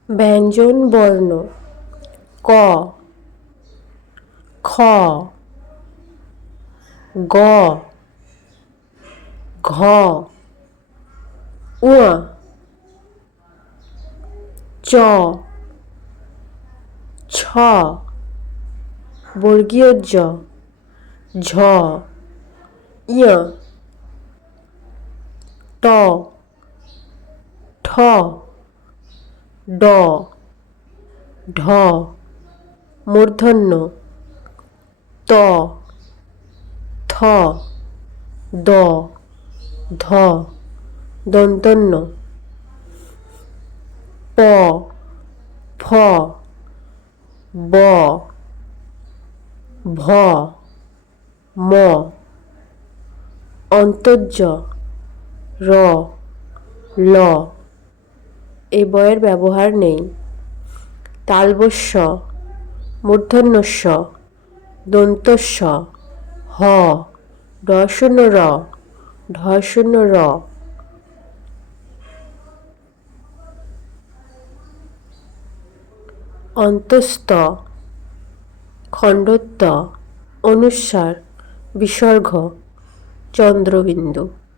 ব্যঞ্জন বর্ণ ক, খ, গ, ঘ, ঙ, চ, ছ, বর্গীয় জ, ঝ, ঞ, ট, ঠ, ড, ঢ, মূর্ধন্য ত, থ, দ, ধ, দন্তন্য প, ফ, ব, ভ, ম, অন্তর্জ র, ল। এই বয়ের ব্যবহার নেই। তালবস্য, মূর্ধন্যস্য, দন্তস্য, হ, ঢ র, ঢ র, অন্তস্থ, খণ্ডত্ব, অনুস্বার, বিসর্গ, চন্দ্রবিন্দু।